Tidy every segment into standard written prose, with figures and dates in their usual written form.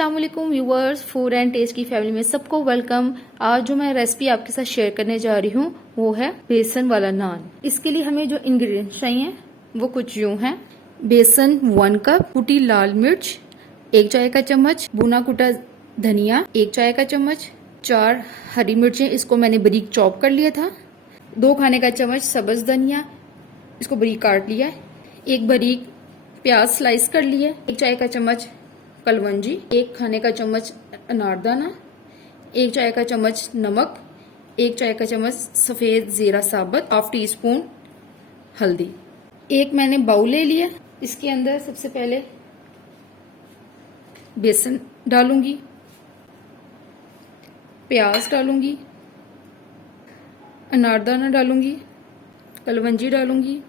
अस्सलाम वालेकुम viewers, food and test की फैमिली में सबको वेलकम। आज जो मैं रेसिपी आपके साथ शेयर करने जा रही हूँ वो है बेसन वाला नान। इसके लिए हमें जो इंग्रेडिएंट्स चाहिए वो कुछ यूँ हैं। बेसन 1 कप, कुटी लाल मिर्च 1 चाय का चम्मच, भुना कुटा धनिया 1 चाय का चम्मच, 4 हरी मिर्चें, इसको मैंने बारीक चॉप कर लिया था, 2 खाने का चम्मच सब्ज धनिया, इसको बारीक काट लिया है, 1 बारीक प्याज स्लाइस कर लिया, 1 चाय का चम्मच कलवंजी, 1 खाने का चम्मच अनारदाना, 1 चाय का चम्मच नमक, 1 चाय का चम्मच सफेद जीरा साबुत, हाफ टी स्पून हल्दी। एक मैंने बाउल ले लिया, इसके अंदर सबसे पहले बेसन डालूंगी, प्याज डालूंगी, अनारदाना डालूंगी, कलवंजी डालूंगी,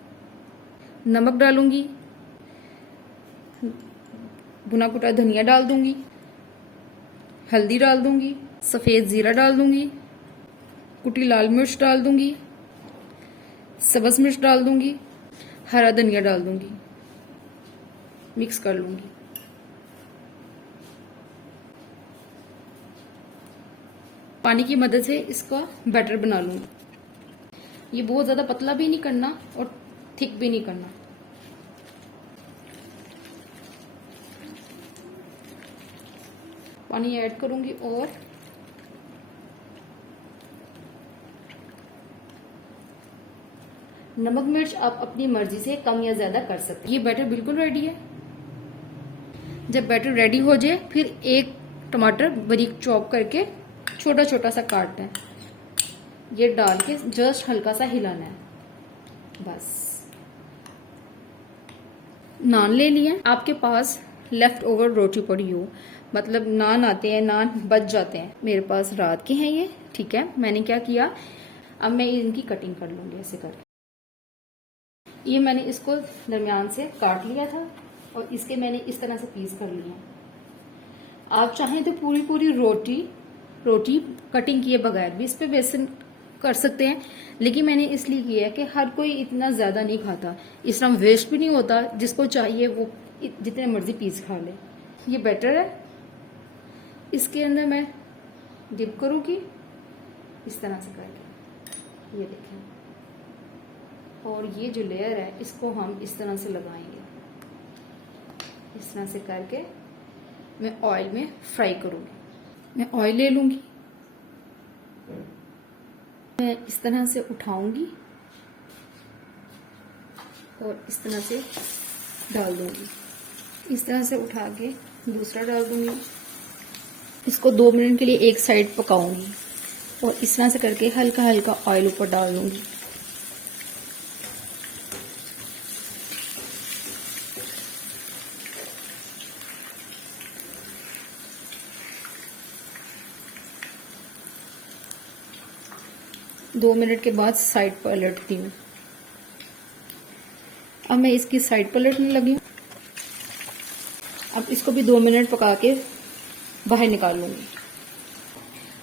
नमक डालूंगी, भुना कुटा धनिया डाल दूंगी, हल्दी डाल दूंगी, सफेद जीरा डाल दूंगी, कुटी लाल मिर्च डाल दूंगी, सब्ज मिर्च डाल दूंगी, हरा धनिया डाल दूंगी, मिक्स कर लूंगी। पानी की मदद से इसका बैटर बना लूंगी। ये बहुत ज्यादा पतला भी नहीं करना और थिक भी नहीं करना। पानी ऐड करूंगी और नमक मिर्च आप अपनी मर्जी से कम या ज्यादा कर सकते हैं। ये बैटर बिल्कुल रेडी है। जब बैटर रेडी हो जाए फिर 1 टमाटर बारीक चॉप करके छोटा छोटा सा काटना है, ये डाल के जस्ट हल्का सा हिलाना है बस। नान ले लिए। आपके पास लेफ्ट ओवर रोटी पड़ी हो, मतलब नान आते हैं, नान बच जाते हैं, मेरे पास रात के हैं ये, ठीक है। मैंने क्या किया, अब मैं इनकी कटिंग कर लूंगी ऐसे करके। ये मैंने इसको दरमियान से काट लिया था और इसके मैंने इस तरह से पीस कर लिए। आप चाहें तो पूरी पूरी रोटी कटिंग किए बगैर भी इस पे बेसन कर सकते हैं, लेकिन मैंने इसलिए किया है कि हर कोई इतना ज्यादा नहीं खाता, इस तरह वेस्ट भी नहीं होता। जिसको चाहिए वो जितने मर्जी पीस खा ले। ये बैटर है, इसके अंदर मैं डिप करूंगी इस तरह से करके, ये देखें। और ये जो लेयर है इसको हम इस तरह से लगाएंगे, इस तरह से करके मैं ऑयल में फ्राई करूंगी। मैं ऑयल ले लूंगी, मैं इस तरह से उठाऊंगी और इस तरह से डाल दूंगी। इस तरह से उठा के दूसरा डाल दूंगी। इसको 2 मिनट के लिए एक साइड पकाऊंगी और इस तरह से करके हल्का हल्का ऑयल ऊपर डाल दूंगी। दो मिनट के बाद साइड पलटती हूँ। अब मैं इसकी साइड पलटने लगी हूँ। अब इसको भी 2 मिनट पका के बाहर निकाल लूंगी।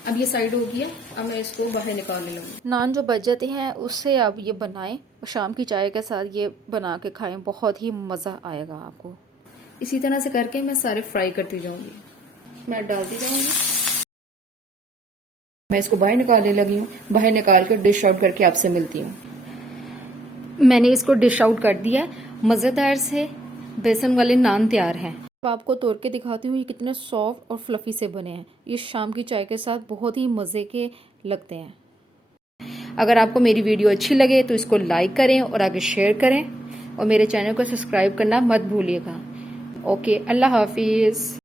अब ये साइड हो गया, अब मैं इसको बाहर निकालने लूंगी। नान जो बच जाते हैं उससे आप ये बनाएं, शाम की चाय के साथ ये बना के खाएं, बहुत ही मज़ा आएगा आपको। इसी तरह से करके मैं सारे फ्राई करती जाऊंगी, मैं डालती जाऊंगी। मैं इसको बाहर निकालने लगी हूँ। बाहर निकाल कर डिश आउट करके आपसे मिलती हूँ। मैंने इसको डिश आउट कर दिया। मज़ेदार से बेसन वाले नान तैयार हैं। अब आपको तोड़ के दिखाती हूँ ये कितने सॉफ्ट और फ्लफी से बने हैं। ये शाम की चाय के साथ बहुत ही मज़े के लगते हैं। अगर आपको मेरी वीडियो अच्छी लगे तो इसको लाइक करें और आगे शेयर करें और मेरे चैनल को सब्सक्राइब करना मत भूलिएगा। ओके, अल्लाह हाफिज़।